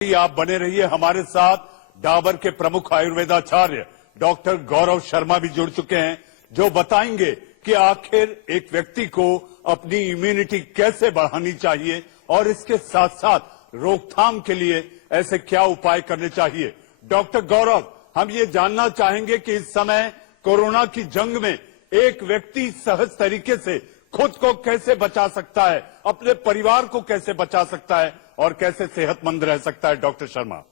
आप बने रहिए हमारे साथ। डाबर के प्रमुख आयुर्वेदाचार्य डॉक्टर गौरव शर्मा भी जुड़ चुके हैं, जो बताएंगे कि आखिर एक व्यक्ति को अपनी इम्यूनिटी कैसे बढ़ानी चाहिए और इसके साथ साथ रोकथाम के लिए ऐसे क्या उपाय करने चाहिए। डॉक्टर गौरव, हम ये जानना चाहेंगे कि इस समय कोरोना की जंग में एक व्यक्ति सहज तरीके से खुद को कैसे बचा सकता है, अपने परिवार को कैसे बचा सकता है और कैसे सेहतमंद रह सकता है। डॉक्टर शर्मा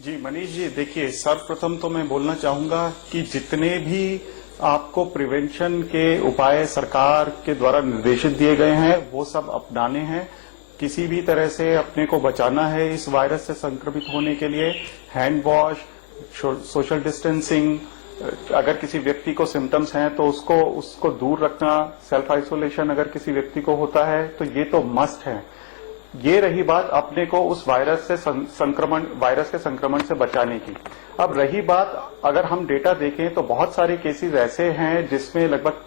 जी, मनीष जी, देखिए, सर्वप्रथम तो मैं बोलना चाहूंगा कि जितने भी आपको प्रिवेंशन के उपाय सरकार के द्वारा निर्देशित दिए गए हैं वो सब अपनाने हैं। किसी भी तरह से अपने को बचाना है इस वायरस से संक्रमित होने के लिए हैंड वॉश, सोशल डिस्टेंसिंग, अगर किसी व्यक्ति को सिम्टम्स हैं तो उसको दूर रखना, सेल्फ आइसोलेशन अगर किसी व्यक्ति को होता है तो ये तो मस्ट है। ये रही बात अपने को उस वायरस के संक्रमण से बचाने की। अब रही बात, अगर हम डेटा देखें तो बहुत सारे केसेस ऐसे हैं जिसमें लगभग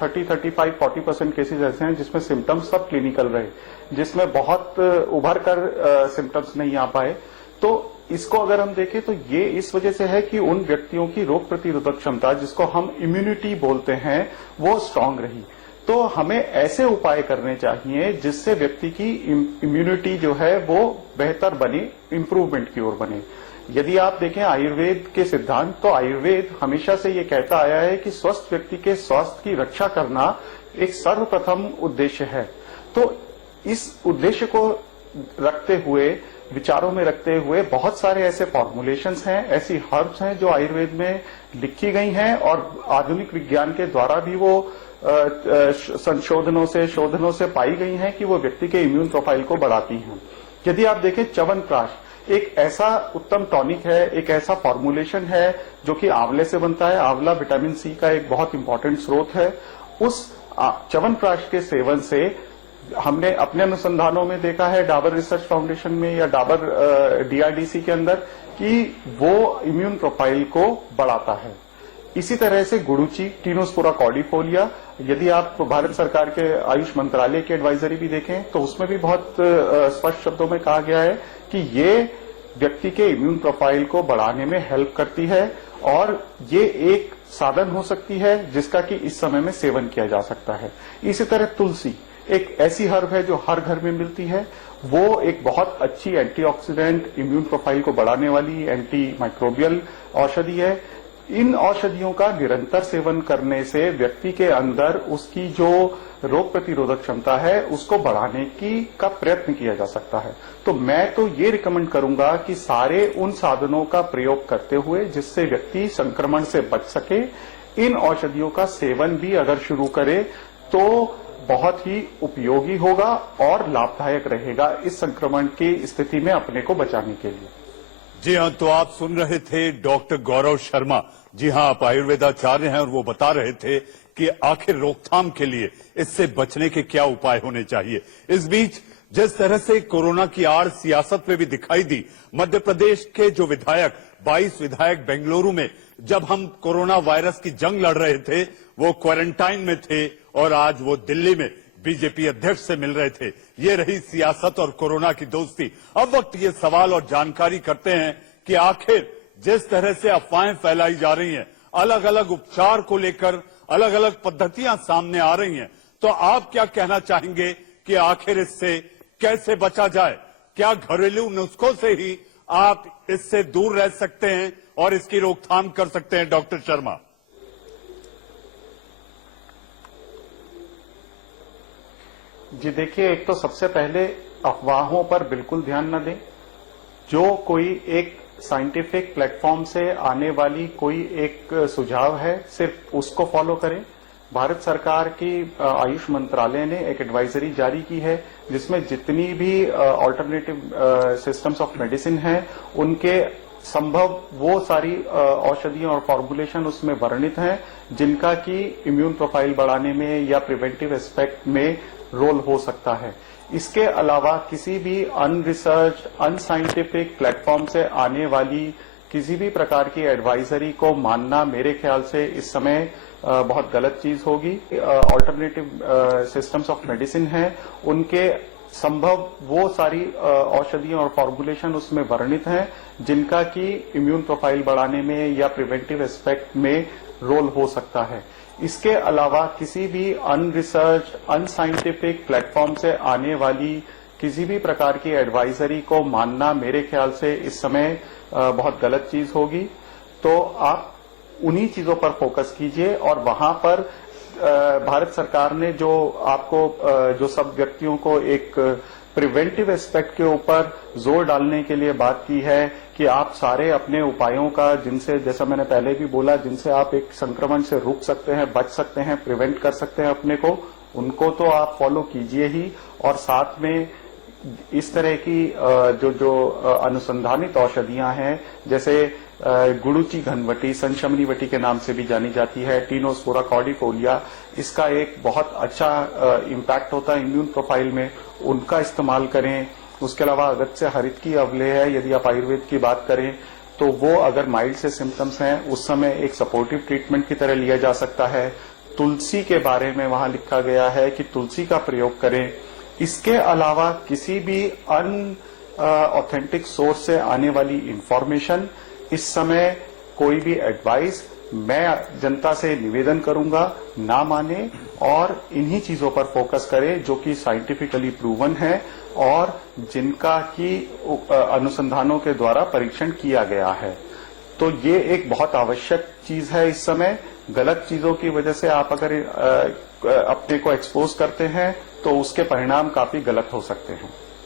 35-40% केसेस ऐसे हैं जिसमें सिम्टम्स सब क्लिनिकल रहे, जिसमें बहुत उभर कर सिम्टम्स नहीं आ पाए। तो इसको अगर हम देखें तो ये इस वजह से है कि उन व्यक्तियों की रोग प्रतिरोधक क्षमता, जिसको हम इम्यूनिटी बोलते हैं, वो स्ट्रांग रही। तो हमें ऐसे उपाय करने चाहिए जिससे व्यक्ति की इम्यूनिटी जो है वो बेहतर बने, इंप्रूवमेंट की ओर बने। यदि आप देखें आयुर्वेद के सिद्धांत, तो आयुर्वेद हमेशा से ये कहता आया है कि स्वस्थ व्यक्ति के स्वास्थ्य की रक्षा करना एक सर्वप्रथम उद्देश्य है। तो इस उद्देश्य को रखते हुए, विचारों में रखते हुए बहुत सारे ऐसे फॉर्मुलेशंस हैं, ऐसी हर्ब्स हैं जो आयुर्वेद में लिखी गई हैं और आधुनिक विज्ञान के द्वारा भी वो शोधनों से पाई गई हैं कि वो व्यक्ति के इम्यून प्रोफाइल को बढ़ाती हैं। यदि आप देखें, च्यवनप्राश एक ऐसा उत्तम टॉनिक है, एक ऐसा फॉर्मुलेशन है जो कि आंवले से बनता है। आंवला विटामिन सी का एक बहुत इंपॉर्टेंट स्रोत है। उस च्यवनप्राश के सेवन से हमने अपने अनुसंधानों में देखा है, डाबर रिसर्च फाउंडेशन में या डाबर डीआरडीसी के अंदर, कि वो इम्यून प्रोफाइल को बढ़ाता है। इसी तरह से गुड़ुचि, टीनोस्पोरा कॉर्डिफोलिया, यदि आप भारत सरकार के आयुष मंत्रालय की एडवाइजरी भी देखें तो उसमें भी बहुत स्पष्ट शब्दों में कहा गया है कि ये व्यक्ति के इम्यून प्रोफाइल को बढ़ाने में हेल्प करती है और ये एक साधन हो सकती है जिसका कि इस समय में सेवन किया जा सकता है। इसी तरह तुलसी एक ऐसी हर्ब है जो हर घर में मिलती है। वो एक बहुत अच्छी एंटीऑक्सीडेंट, इम्यून प्रोफाइल को बढ़ाने वाली एंटी माइक्रोबियल औषधि है। इन औषधियों का निरंतर सेवन करने से व्यक्ति के अंदर उसकी जो रोग प्रतिरोधक क्षमता है उसको बढ़ाने का प्रयत्न किया जा सकता है। तो मैं तो ये रिकमेंड करूंगा कि सारे उन साधनों का प्रयोग करते हुए जिससे व्यक्ति संक्रमण से बच सके, इन औषधियों का सेवन भी अगर शुरू करे तो बहुत ही उपयोगी होगा और लाभदायक रहेगा इस संक्रमण की स्थिति में अपने को बचाने के लिए। जी हाँ, तो आप सुन रहे थे डॉक्टर गौरव शर्मा। जी हाँ, आप आयुर्वेदाचार्य हैं और वो बता रहे थे कि आखिर रोकथाम के लिए इससे बचने के क्या उपाय होने चाहिए। इस बीच जिस तरह से कोरोना की आड़ सियासत में भी दिखाई दी, मध्य प्रदेश के जो विधायक 22 विधायक बेंगलुरु में जब हम कोरोना वायरस की जंग लड़ रहे थे वो क्वारंटाइन में थे और आज वो दिल्ली में बीजेपी अध्यक्ष से मिल रहे थे। ये रही सियासत और कोरोना की दोस्ती। अब वक्त ये सवाल और जानकारी करते हैं कि आखिर जिस तरह से अफवाहें फैलाई जा रही हैं, अलग अलग उपचार को लेकर अलग अलग पद्धतियां सामने आ रही हैं, तो आप क्या कहना चाहेंगे कि आखिर इससे कैसे बचा जाए? क्या घरेलू नुस्खों से ही आप इससे दूर रह सकते हैं और इसकी रोकथाम कर सकते हैं? डॉक्टर शर्मा जी, देखिए, एक तो सबसे पहले अफवाहों पर बिल्कुल ध्यान न दें। जो कोई एक साइंटिफिक प्लेटफॉर्म से आने वाली कोई एक सुझाव है, सिर्फ उसको फॉलो करें। भारत सरकार की आयुष मंत्रालय ने एक एडवाइजरी जारी की है जिसमें जितनी भी ऑल्टरनेटिव सिस्टम्स ऑफ मेडिसिन हैं उनके संभव वो सारी औषधियां और फॉर्मुलेशन उसमें वर्णित हैं जिनका कि इम्यून प्रोफाइल बढ़ाने में या प्रिवेंटिव एस्पेक्ट में रोल हो सकता है। इसके अलावा किसी भी अनरिसर्च, अनसाइंटिफिक प्लेटफॉर्म से आने वाली किसी भी प्रकार की एडवाइजरी को मानना मेरे ख्याल से इस समय बहुत गलत चीज होगी। ऑल्टरनेटिव सिस्टम्स ऑफ मेडिसिन हैं, उनके संभव वो सारी औषधियां और फॉर्मुलेशन उसमें वर्णित हैं जिनका कि इम्यून प्रोफाइल बढ़ाने में या प्रिवेंटिव एस्पेक्ट में रोल हो सकता है। इसके अलावा किसी भी अनरिसर्च अनसाइंटिफिक प्लेटफॉर्म से आने वाली किसी भी प्रकार की एडवाइजरी को मानना मेरे ख्याल से इस समय बहुत गलत चीज होगी। तो आप उन्हीं चीजों पर फोकस कीजिए और वहां पर भारत सरकार ने जो आपको जो सब व्यक्तियों को एक प्रिवेंटिव एस्पेक्ट के ऊपर जोर डालने के लिए बात की है कि आप सारे अपने उपायों का जिनसे, जैसा मैंने पहले भी बोला, जिनसे आप एक संक्रमण से रुक सकते हैं, बच सकते हैं, प्रिवेंट कर सकते हैं अपने को, उनको तो आप फॉलो कीजिए ही। और साथ में इस तरह की जो अनुसंधानित औषधियां हैं, जैसे गुड़ुचि घनवटी, संशमनी वटी के नाम से भी जानी जाती है, टीनोस्पोरा कॉर्डिफोलिया, इसका एक बहुत अच्छा इम्पैक्ट होता है इम्यून प्रोफाइल में, उनका इस्तेमाल करें। उसके अलावा अगत्य हरित की अवलेह है, यदि आप आयुर्वेद की बात करें तो वो अगर माइल्ड से सिम्टम्स हैं उस समय एक सपोर्टिव ट्रीटमेंट की तरह लिया जा सकता है। तुलसी के बारे में वहां लिखा गया है कि तुलसी का प्रयोग करें। इसके अलावा किसी भी ऑथेंटिक सोर्स से आने वाली इंफॉर्मेशन, इस समय कोई भी एडवाइस, मैं जनता से निवेदन करूंगा ना माने और इन्हीं चीजों पर फोकस करें जो कि साइंटिफिकली प्रूवन है और जिनका कि अनुसंधानों के द्वारा परीक्षण किया गया है। तो ये एक बहुत आवश्यक चीज है इस समय। गलत चीजों की वजह से आप अगर अपने को एक्सपोज करते हैं तो उसके परिणाम काफी गलत हो सकते हैं।